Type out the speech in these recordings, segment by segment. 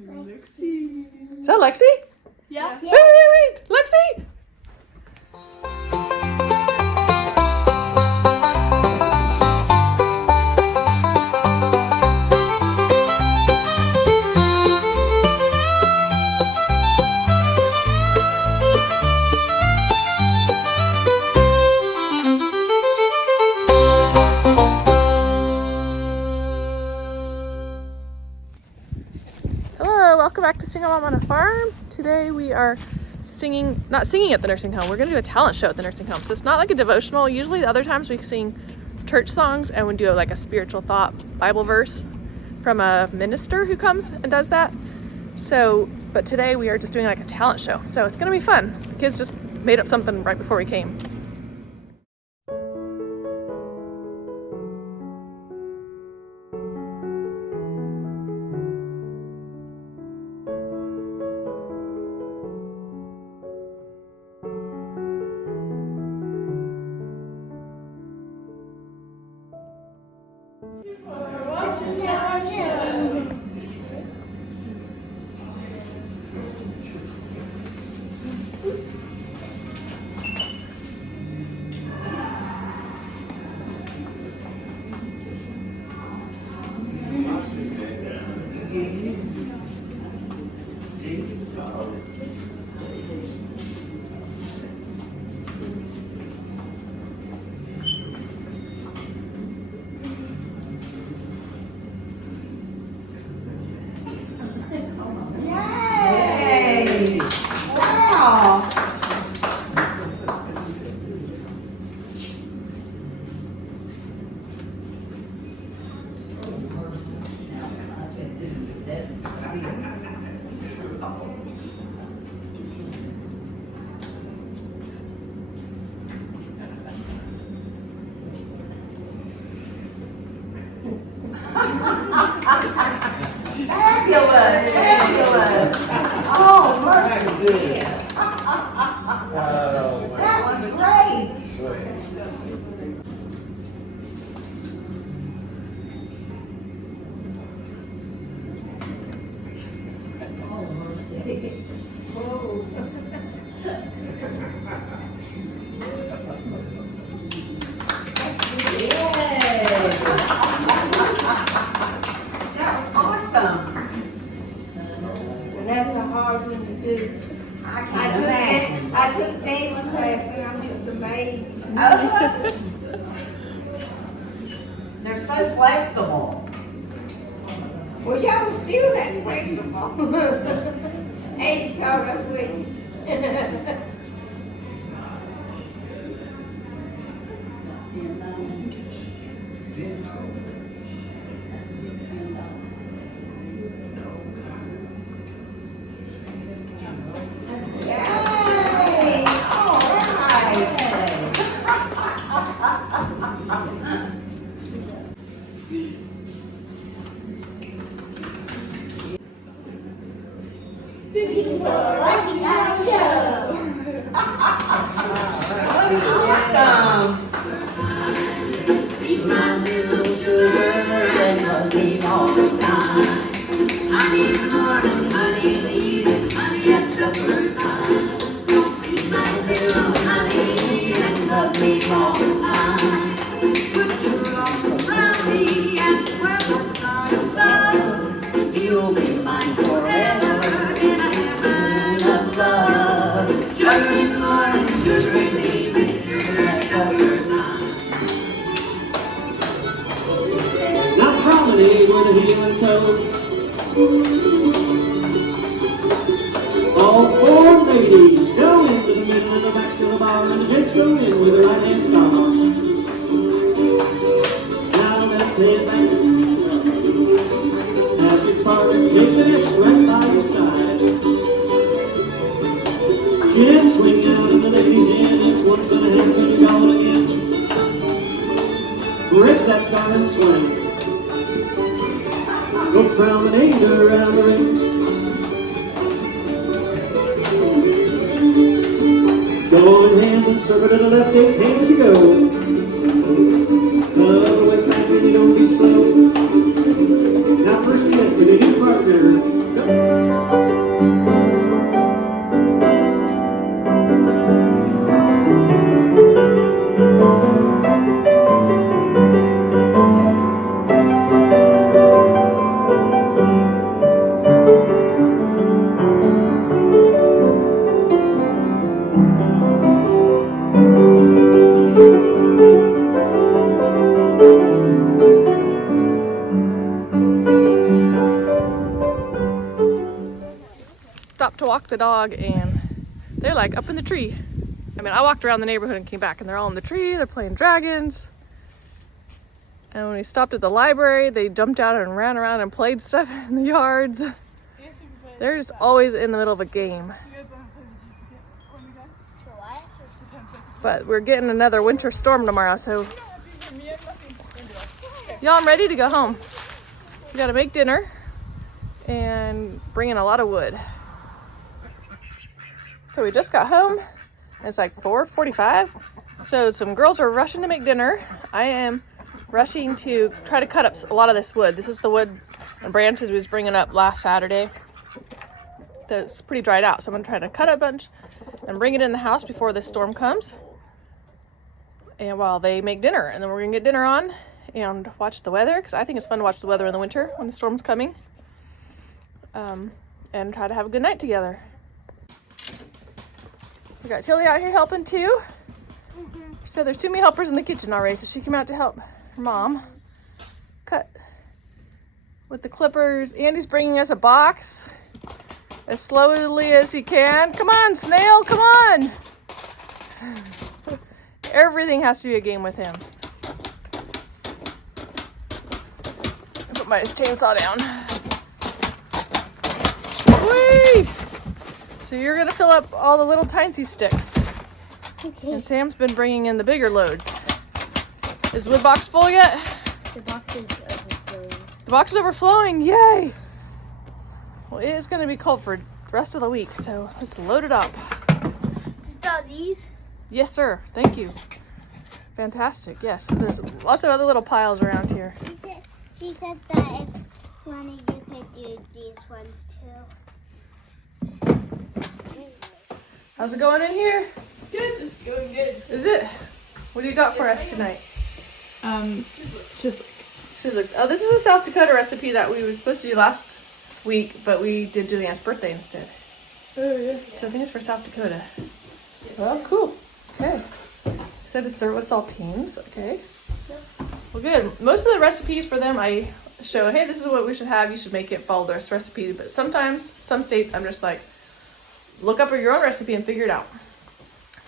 Lexi. Is that Lexi? Yeah. Wait! Lexi! Hello, welcome back to Sing a Mom on a Farm. Today we are not singing at the nursing home. We're going to do a talent show at the nursing home. So it's not like a devotional. Usually the other times we sing church songs and we do like a spiritual thought Bible verse from a minister who comes and does that. But today we are just doing like a talent show. So it's going to be fun. The kids just made up something right before we came. Fabulous! Oh, mercy! That was great! Oh, mercy. Whoa. That's a hard one to do. I took dance class and I'm just amazed. They're so flexible. Well, y'all still that flexible. Age caught up with you. Feed my little sugar and love me all the time. Honey in the morning, honey in the evening, honey at supper time. So feed my little honey and love me all the time. Put your arms around me and swear what's not above. You'll be mine forever in a heaven of love. Sugar in the morning, sugar in the evening, sugar at supper time. Now promenade with a heel and toe. All four ladies go into the middle of the back to the bar, and the gents go in with the right hand star. Now left hand back. Pass your partner, take the hips right by your side. Gents swing out and the ladies in. It's once and a half and you're going again. Rip that star and swing. Go promenade around the ring. Go in hands and circle to the left, 8 hands you go. All the way back and you don't be slow. Now first check with a new partner. Go. stopped to walk the dog and they're like up in the tree. I mean, I walked around the neighborhood and came back and they're all in the tree, they're playing dragons. And when we stopped at the library, they jumped out and ran around and played stuff in the yards. They're just always in the middle of a game. But we're getting another winter storm tomorrow, so y'all, I'm ready to go home. We gotta make dinner and bring in a lot of wood. So we just got home. It's like 4:45. So some girls are rushing to make dinner. I am rushing to try to cut up a lot of this wood. This is the wood and branches we was bringing up last Saturday. That's pretty dried out. So I'm gonna try to cut a bunch and bring it in the house before this storm comes. And while they make dinner, and then we're gonna get dinner on and watch the weather, because I think it's fun to watch the weather in the winter when the storm's coming. And try to have a good night together. We got Tilly out here helping too. She said there's too many helpers in the kitchen already, so she came out to help her mom cut with the clippers. Andy's bringing us a box as slowly as he can. Come on, Snail, come on! Everything has to be a game with him. I put my chainsaw down. Whee! So you're gonna fill up all the little tiny sticks. Okay. And Sam's been bringing in the bigger loads. Is the wood box full yet? The box is overflowing. The box is overflowing, yay! Well, it is gonna be cold for the rest of the week, so let's load it up. Just all these? Yes, sir, thank you. Fantastic, yes. There's lots of other little piles around here. She said that if one of you could do these ones too. How's it going in here? Good, it's going good. Is it? What do you got for us tonight? Just She's like, oh, this is a South Dakota recipe that we were supposed to do last week, but we did Julianne's birthday instead. oh yeah. So I think it's for South Dakota. Oh, cool. Okay. Said to serve with saltines. Okay. Well, good. Most of the recipes for them, I show, hey, this is what we should have. You should make it, follow this recipe. But sometimes, some states, I'm just like, look up your own recipe and figure it out.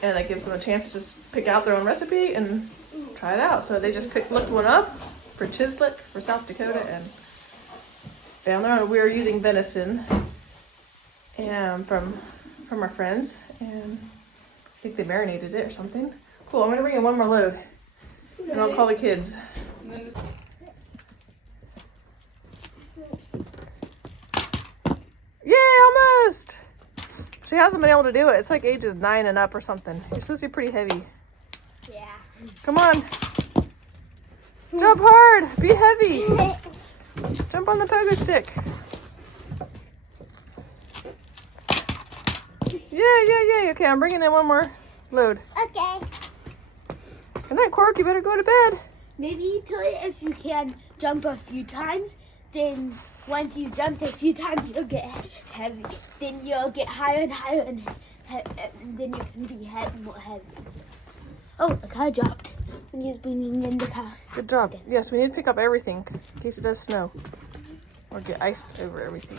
And that gives them a chance to just pick out their own recipe and try it out. So they just looked one up for Chislik for South Dakota and found their own. We were using venison and from our friends, and I think they marinated it or something. Cool, I'm gonna bring in one more load and I'll call the kids. Yay, almost! She hasn't been able to do it. It's like ages 9 and up or something. You're supposed to be pretty heavy. Yeah. Come on. Jump hard. Be heavy. Jump on the pogo stick. Yeah. Okay, I'm bringing in one more load. Okay. Good night, Quark. You better go to bed. Maybe if you can jump a few times, then once you jumped a few times, you'll get heavy. Then you'll get higher and higher, and then you can be more heavy. Oh, the car dropped when he was bringing in the car. Good job. Yes, we need to pick up everything in case it does snow or get iced over everything.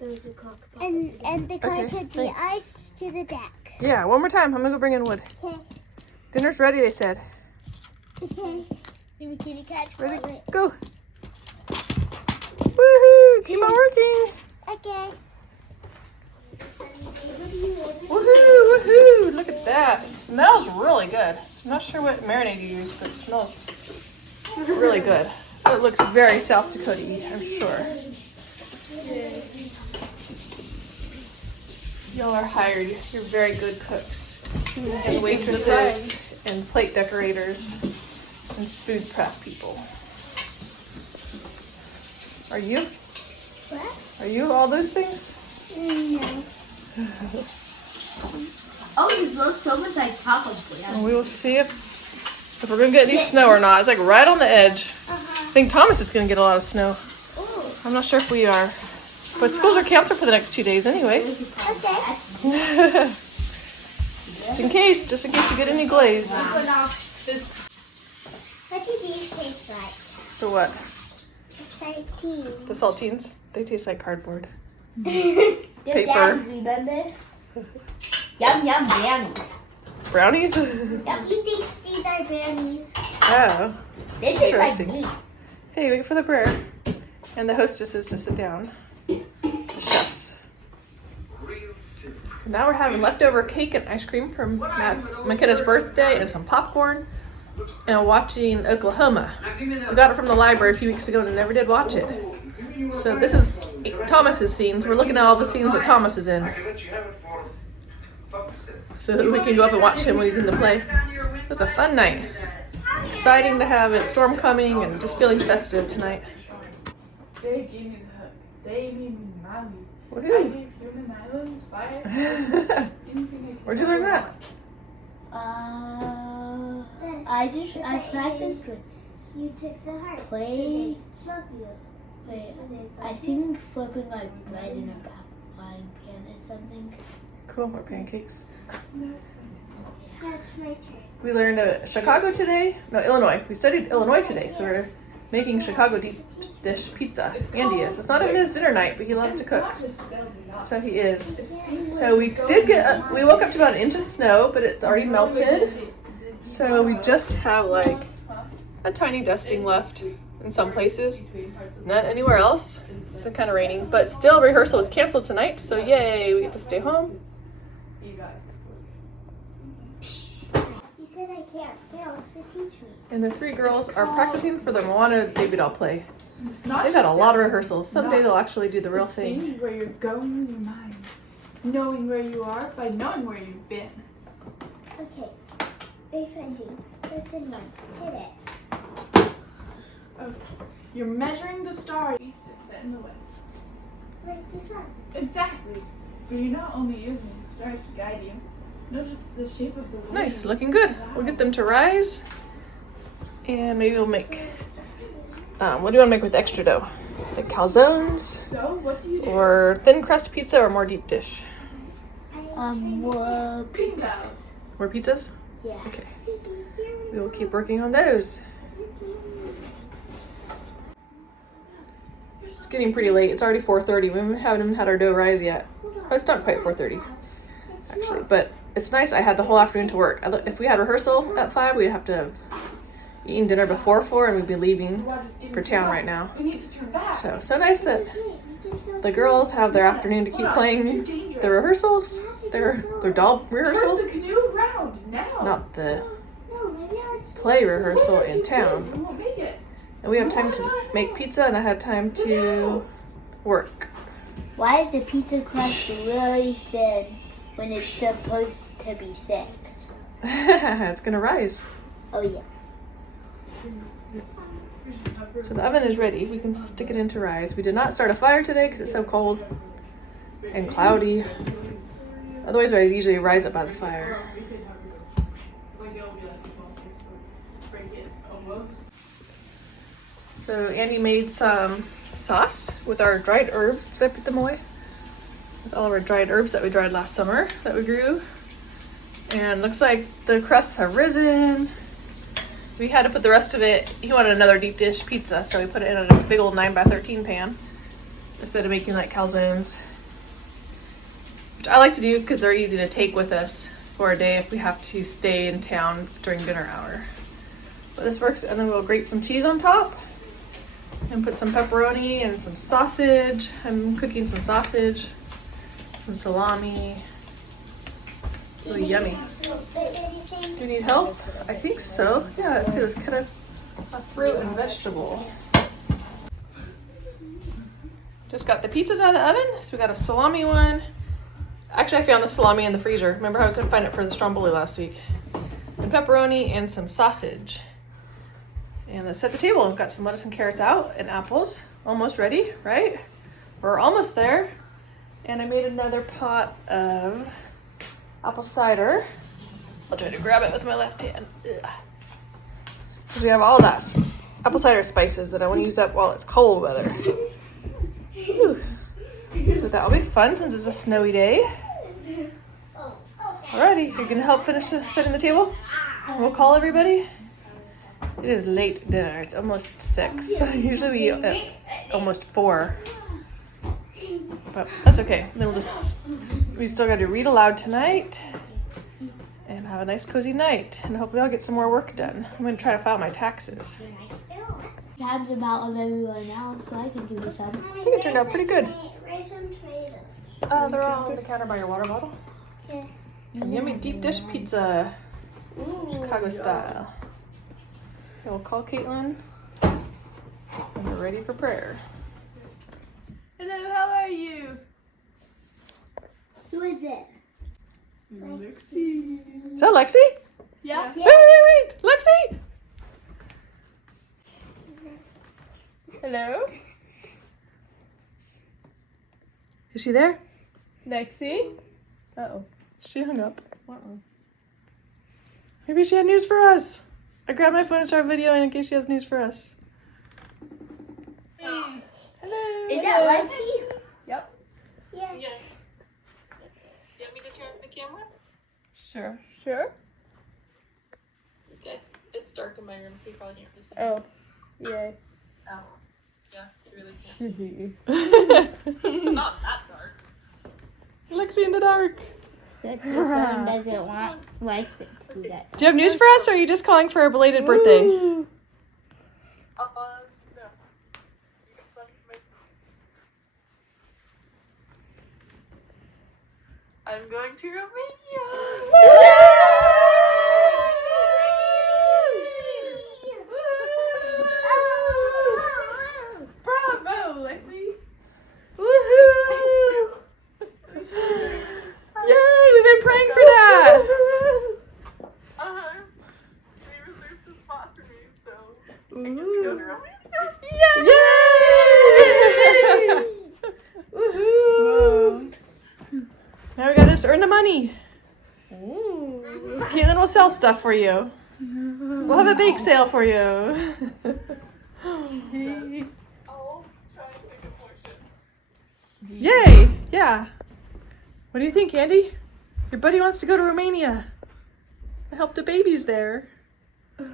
And the car Okay, could be thanks. iced to the deck. Yeah, one more time. I'm gonna go bring in wood. Okay. Dinner's ready, they said. Okay. Maybe kitty catch. Ready? Go. Woohoo! Keep on working. Okay. Woohoo! Look at that. It smells really good. I'm not sure what marinade you used, but it smells really good. It looks very South Dakota-y, I'm sure. Y'all are hired. You're very good cooks and waitresses and plate decorators and food prep people. Are you? What? Are you all those things? No. Oh, this looks so much like chocolate. And we will see if we're gonna get any snow or not. It's like right on the edge. I think Thomas is gonna get a lot of snow. I'm not sure if we are. But schools are canceled for the next 2 days anyway. Okay. Just in case we get any glaze. What do these taste like? For what? The saltines. The saltines? They taste like cardboard. They're paper. Daddy's, remember? Yum yum brownies. Brownies? Yum. You think these are brownies? Oh. This is like Interesting. meat. Hey, wait for the prayer. And the hostesses to sit down. The chefs. So now we're having leftover cake and ice cream from McKenna's birthday and some popcorn. And watching Oklahoma. We got it from the library a few weeks ago and never did watch it. So this is Thomas's scenes. We're looking at all the scenes that Thomas is in. So that we can go up and watch him when he's in the play. It was a fun night. Exciting to have a storm coming and just feeling festive tonight. They gave me they gave me Mali. I Woohoo! gave human islands fire. Where'd you learn that? I practiced with You took the heart. play. Love you. Wait, I think flipping like bread in a frying pan or something. Cool, more pancakes. That's my turn. We learned Chicago today. No, Illinois. We studied Illinois today, so we're making Chicago deep dish pizza. Andy is. It's not even his dinner night, but he loves to cook. So he is. So we did get, we woke up to about an inch of snow, but it's already melted. So we just have like a tiny dusting left in some places. Not anywhere else. It's been kind of raining, but still rehearsal is canceled tonight, so yay, we get to stay home. You said I can't fail, so teach me. And the three girls are practicing for their Moana baby doll play. It's not They've had a just lot of that. rehearsals. Someday they'll actually do the real It's thing. seeing where you're going in your mind, knowing where you are by knowing where you've been. Okay. Refunding. Listen one. Hit it. Okay. You're measuring the star east and set in the west. Like the sun. Exactly. But you're not only using the stars to guide you. Notice the shape of the waves. Nice, looking good. We'll get them to rise. And maybe we'll make, what do you want to make with extra dough? Like calzones? So what do you do? Or thin crust pizza or more deep dish? More Pink pizzas. More pizzas? Yeah. Okay. We will keep working on those. It's getting pretty late. It's already 4:30. We haven't even had our dough rise yet. Oh, it's not quite 4:30, actually. But it's nice. I had the whole afternoon to work. If we had rehearsal at 5, we'd have to have eaten dinner before 4, and we'd be leaving for town right now. We need to turn back. So nice that the girls have their afternoon to keep playing the rehearsals, their doll rehearsal, Turn the canoe around now. not the No, maybe I'll play rehearsal in town. We won't make it. And we have time to make pizza, and I had time to work. Why is the pizza crust really thin when it's supposed to be thick? It's gonna rise. Oh yeah. So the oven is ready. We can stick it in to rise. We did not start a fire today because it's so cold and cloudy. Otherwise, I usually rise it by the fire. So Andy made some sauce with our dried herbs. Did I put them away? With all of our dried herbs that we dried last summer that we grew. And looks like the crusts have risen. We had to put the rest of it, he wanted another deep dish pizza, so we put it in a big old 9x13 pan instead of making like calzones. Which I like to do because they're easy to take with us for a day if we have to stay in town during dinner hour. But this works, and then we'll grate some cheese on top and put some pepperoni and some sausage. I'm cooking some sausage, some salami. Oh, yummy. Do you need help? I think so. Yeah, let's see, let's cut a fruit and vegetable. Just got the pizzas out of the oven. So we got a salami one. Actually, I found the salami in the freezer. Remember how I couldn't find it for the stromboli last week? And pepperoni and some sausage. And let's set the table. We've got some lettuce and carrots out and apples. Almost ready, right? We're almost there. And I made another pot of apple cider. I'll try to grab it with my left hand. Because we have all that apple cider spices that I want to use up while it's cold weather. Whew. So that'll be fun since it's a snowy day. Alrighty, you're gonna help finish setting the table? We'll call everybody. It is late dinner. It's almost 6. Usually we eat at almost 4. but that's okay. Then we still got to read aloud tonight and have a nice cozy night. And hopefully I'll get some more work done. I'm going to try to file my taxes. Times about of everyone else, so I can do some. I think it turned out pretty good. Raise some tomatoes. They're all on the counter by your water bottle. Okay. Some yummy deep dish pizza, Chicago style. We'll call Caitlin and we're ready for prayer. Hello, how are you? Who is it? Lexi. Is that Lexi? Yeah. Wait! Lexi! Hello, Is she there? Lexi. Uh-oh. She hung up. Maybe she had news for us. I grabbed my phone and started videoing in case she has news for us. Hello. Is that Lexi? Yep. Yes. Do you want me to turn on the camera? Sure. Sure. Okay. It's dark in my room, so you probably can't see. Oh. Yay. Oh. Yeah, you really can't. Not that dark. Lexi in the dark. Your phone doesn't want likes it to do that. Do you have news for us, or are you just calling for a belated birthday? Ooh. No. I'm going to Romania. Bravo, Lexi. Woohoo! Yay! We've been praying for that. They reserved the spot for me, so Ooh. I get to go to Romania. Yay! Woohoo. Now we gotta just earn the money. Ooh. Caitlin will sell stuff for you. We'll have a bake sale for you. I'll try and pick up more ships. Yay! Yeah. What do you think, Andy? Your buddy wants to go to Romania. I helped the babies there. You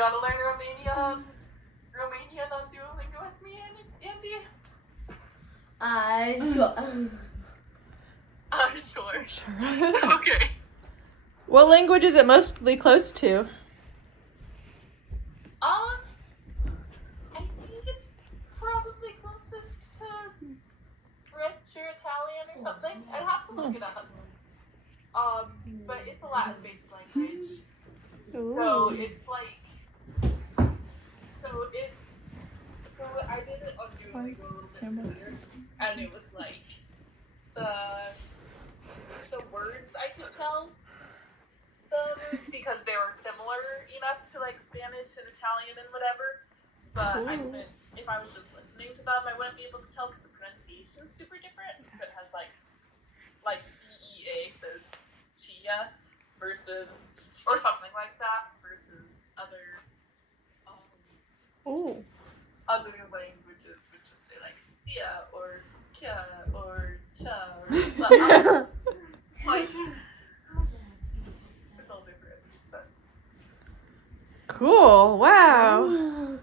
want to learn Romanian on Duolingo with me, Andy? Sure. Okay. What language is it mostly close to? I think it's probably closest to French or Italian or something. I'd have to look it up. But it's a Latin-based language. So it's like, so I did it on Duolingo a little bit earlier, and it was like, the words I could tell them because they were similar enough to like Spanish and Italian and whatever, but I couldn't, if I was just listening to them, I wouldn't be able to tell because the pronunciation's super different. So it has like CEA says chia versus, or something like that, versus other other languages would just say like sia or kia or cha or blah. Like, it's all different. But. Cool. Wow. Oh,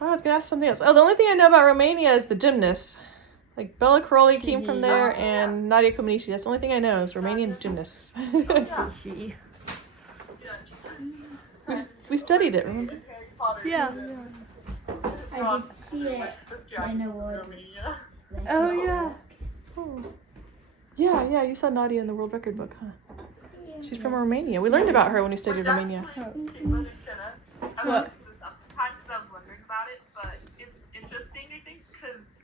I was gonna ask something else. Oh, the only thing I know about Romania is the gymnasts. Like Bella Caroli came from there, and Nadia Comaneci. That's the only thing I know is Romanian gymnasts. we studied it, remember? Yeah. I did see it. I know what. Oh yeah. Yeah, you saw Nadia in the world record book, huh? She's from Romania. We learned about her when we studied Romania. What? Because I was wondering about it, but it's interesting, I think, because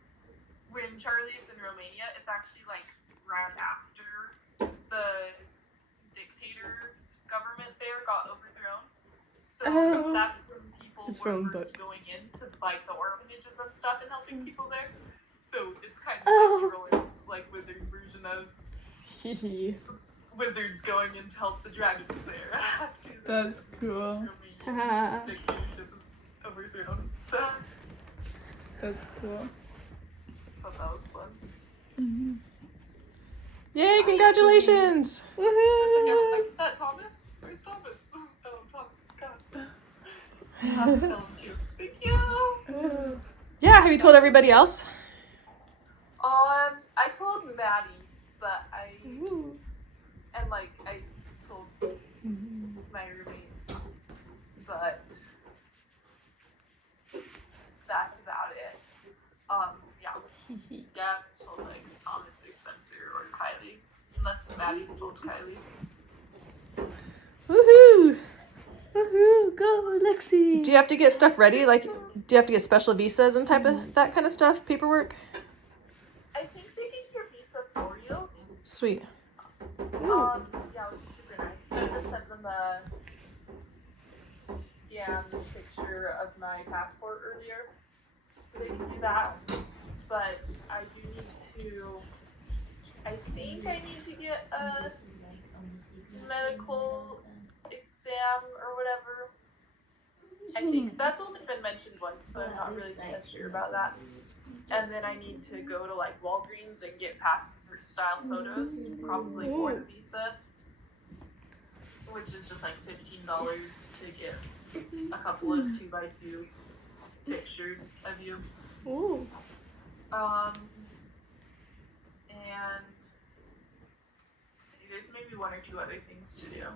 when Charlie's in Romania, it's actually like right after the dictator government there got overthrown. So that's when people were first going in to like the orphanages and stuff and helping people there. So it's kind of like Roland's like wizard version of wizards going in to help the dragons there after That's cool. Romanian dictatorship is overthrown. So That's cool. I thought that was fun. Yay, congratulations! Woohoo! Is that Thomas? Where's Thomas? Oh, Thomas is gone. I'll have to tell him too. Thank you! Yeah, have you told everybody else? I told Maddie, but I told my roommates, but that's about it. Yeah, I told like Thomas or Spencer or Kylie, unless Maddie's told Kylie. Woohoo! Woohoo! Go, Lexi! Do you have to get stuff ready? Like, do you have to get special visas and type of that kind of stuff? Paperwork? I think they get your visa for you. Sweet. Yeah, which is super nice. I just sent them a scanned picture of my passport earlier, so they can do that. But I do need to. I think I need to get a medical exam or whatever. I think that's only been mentioned once, so I'm not really sure about that. And then I need to go to like Walgreens and get passport style photos, probably for the visa, which is just like $15 to get a couple of 2x2 pictures of you. Ooh. And see, there's maybe one or two other things to do.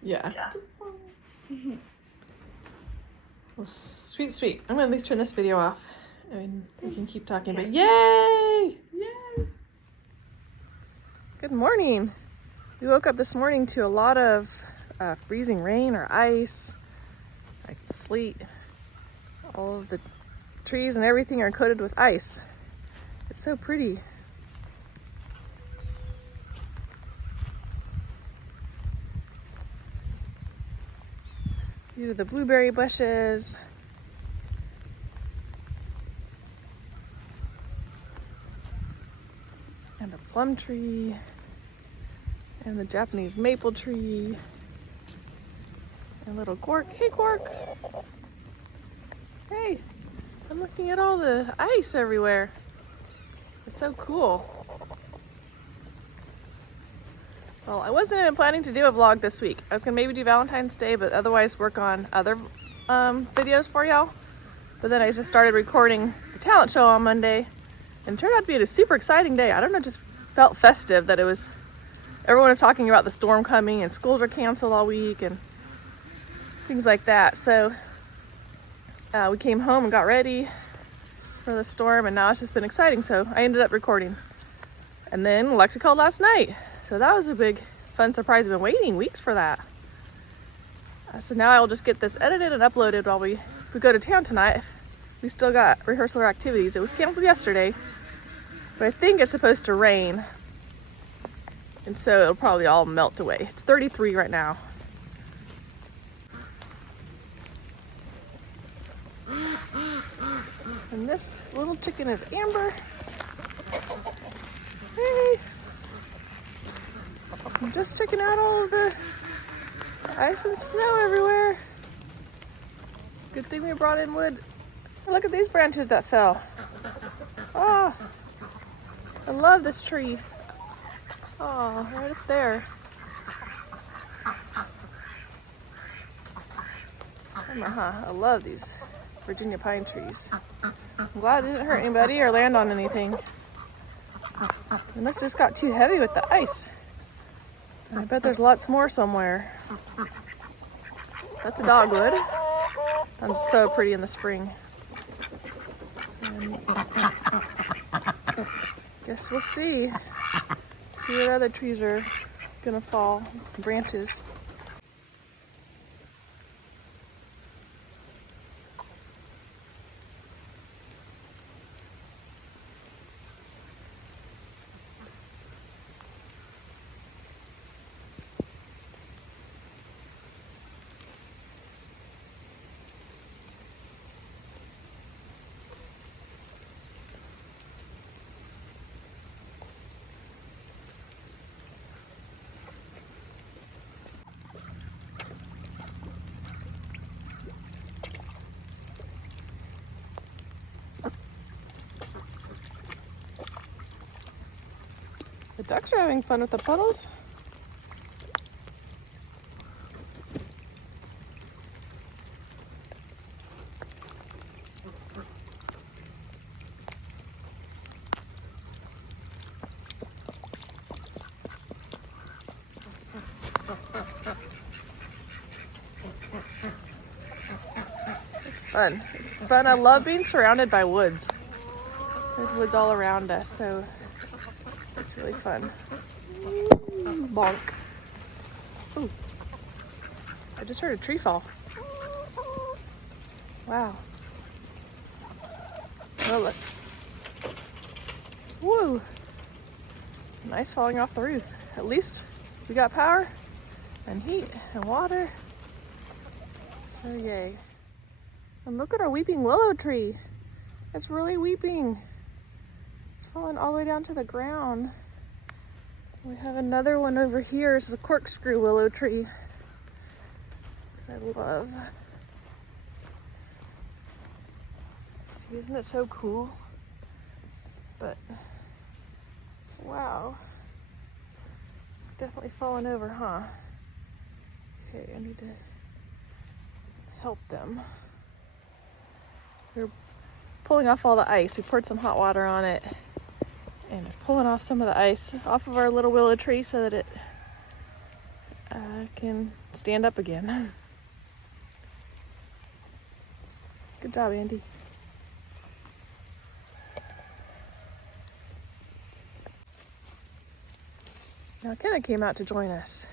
Yeah. Yeah. Well, sweet, sweet. I'm gonna at least turn this video off. I mean, we can keep talking, but yay! Yay! Good morning. We woke up this morning to a lot of freezing rain or ice, like sleet. All of the trees and everything are coated with ice. It's so pretty. These are the blueberry bushes. And a plum tree. And the Japanese maple tree. And little Quark. Hey, Quark! Hey! I'm looking at all the ice everywhere. It's so cool. Well, I wasn't even planning to do a vlog this week. I was gonna maybe do Valentine's Day, but otherwise work on other videos for y'all. But then I just started recording the talent show on Monday, and it turned out to be a super exciting day. I don't know, just felt festive that it was, everyone was talking about the storm coming and schools are canceled all week and things like that. So we came home and got ready for the storm, and now it's just been exciting. So I ended up recording. And then Lexi called last night. So that was a big fun surprise. I've been waiting weeks for that. So now I'll just get this edited and uploaded while we go to town tonight. We still got rehearsal or activities. It was canceled yesterday, but I think it's supposed to rain. And so it'll probably all melt away. It's 33 right now. And this little chicken is Amber. Hey! I'm just checking out all of the ice and snow everywhere. Good thing we brought in wood. Look at these branches that fell. Oh, I love this tree. Oh, right up there. I love these Virginia pine trees. I'm glad it didn't hurt anybody or land on anything. It must have just got too heavy with the ice. And I bet there's lots more somewhere. That's a dogwood. That's so pretty in the spring. And guess we'll see. See what other trees are gonna fall, branches. The ducks are having fun with the puddles. fun. It's fun. I love being surrounded by woods. There's woods all around us, so it's really fun. Bonk. Ooh. I just heard a tree fall. Wow. Oh, look. Woo! Nice falling off the roof. At least we got power and heat and water. So yay. And look at our weeping willow tree. It's really weeping. It's falling all the way down to the ground. We have another one over here. It's a corkscrew willow tree. I love. See, isn't it so cool? But wow. Definitely falling over, huh? Okay, I need to help them. We're pulling off all the ice. We poured some hot water on it and just pulling off some of the ice off of our little willow tree so that it can stand up again. Good job, Andy. Now Kenna came out to join us.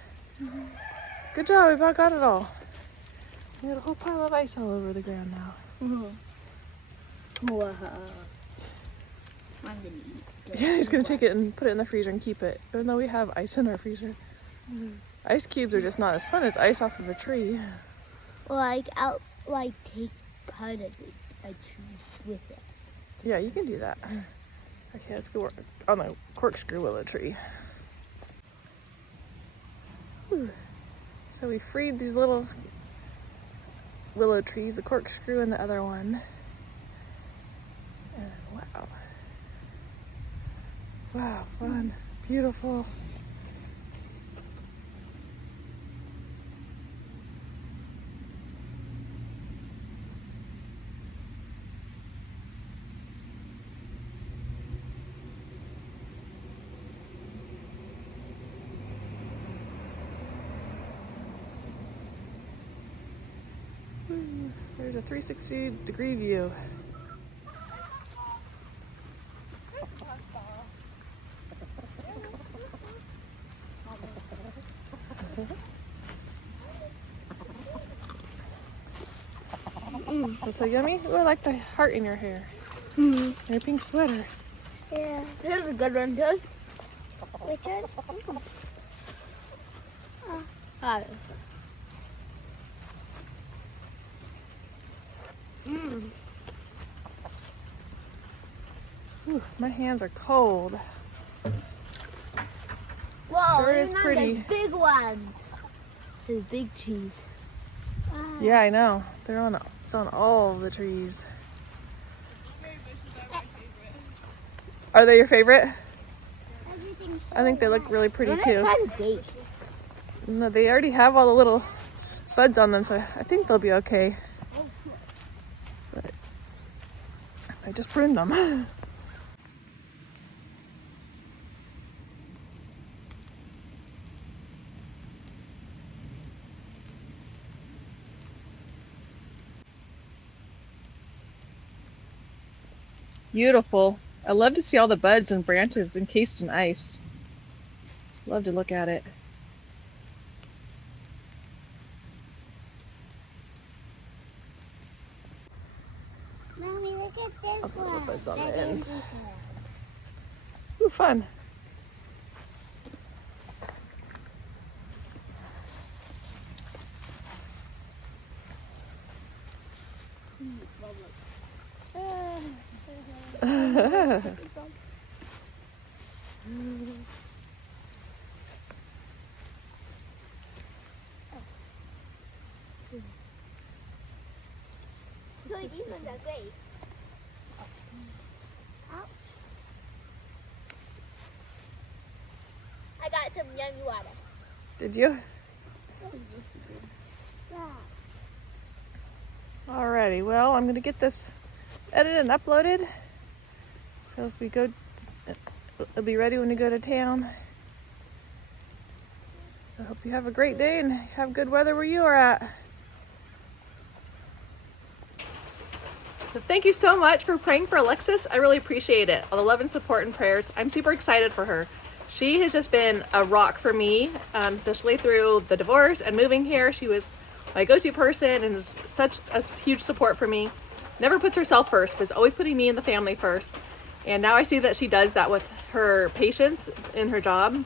Good job, we about got it all. We got a whole pile of ice all over the ground now. Wow. Yeah, he's gonna take it and put it in the freezer and keep it, even though we have ice in our freezer. Ice cubes are just not as fun as ice off of a tree. Like, I'll like take cut of a tree with it. Yeah, you can do that. Okay, let's go work on the corkscrew willow tree. Whew. So we freed these little willow trees, the corkscrew and the other one. And wow. Wow, fun, beautiful. There's a 360-degree view. That's so yummy. Ooh, I like the heart in your hair. Your pink sweater. Yeah. This is a good one, too. Which one? Ooh, my hands are cold. Whoa, Sure is pretty. Those big ones. Those big trees. Yeah, I know. It's on all the trees. Are they your favorite? I think they look really pretty too. Try the grapes. No, they already have all the little buds on them, so I think they'll be okay. But I just pruned them. Beautiful. I love to see all the buds and branches encased in ice. Just love to look at it. Mommy, look at this All the little one. buds on the ends. Ooh, fun. Good, these ones are great. I got some yummy water. Did you? Yeah. Alrighty, well, I'm gonna get this edited and uploaded. So if we go, it'll be ready when we go to town. So I hope you have a great day and have good weather where you are at. Thank you so much for praying for Alexis. I really appreciate it. All the love and support and prayers. I'm super excited for her. She has just been a rock for me, especially through the divorce and moving here. She was my go-to person and is such a huge support for me. Never puts herself first, but is always putting me and the family first. And now I see that she does that with her patients in her job.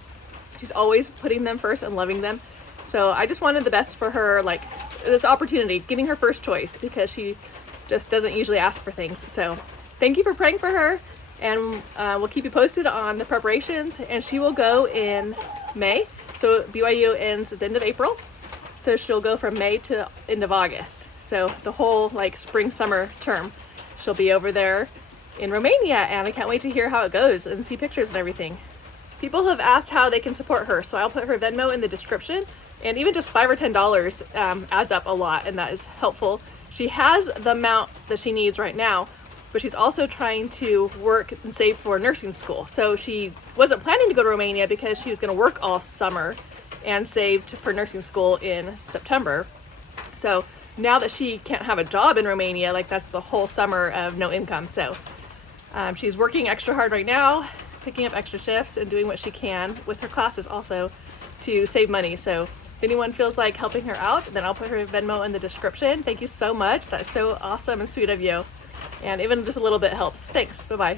She's always putting them first and loving them. So I just wanted the best for her, like this opportunity, getting her first choice, because she just doesn't usually ask for things. So thank you for praying for her, and we'll keep you posted on the preparations. And she will go in May. So BYU ends at the end of April. So she'll go from May to end of August. So the whole like spring, summer term, she'll be over there in Romania, and I can't wait to hear how it goes and see pictures and everything. People have asked how they can support her, so I'll put her Venmo in the description, and even just $5 or $10 adds up a lot, and that is helpful. She has the amount that she needs right now, but she's also trying to work and save for nursing school. So she wasn't planning to go to Romania because she was going to work all summer and saved for nursing school in September. So now that she can't have a job in Romania, like that's the whole summer of no income. So she's working extra hard right now, picking up extra shifts and doing what she can with her classes also to save money. So if anyone feels like helping her out, then I'll put her Venmo in the description. Thank you so much. That's so awesome and sweet of you. And even just a little bit helps. Thanks. Bye-bye.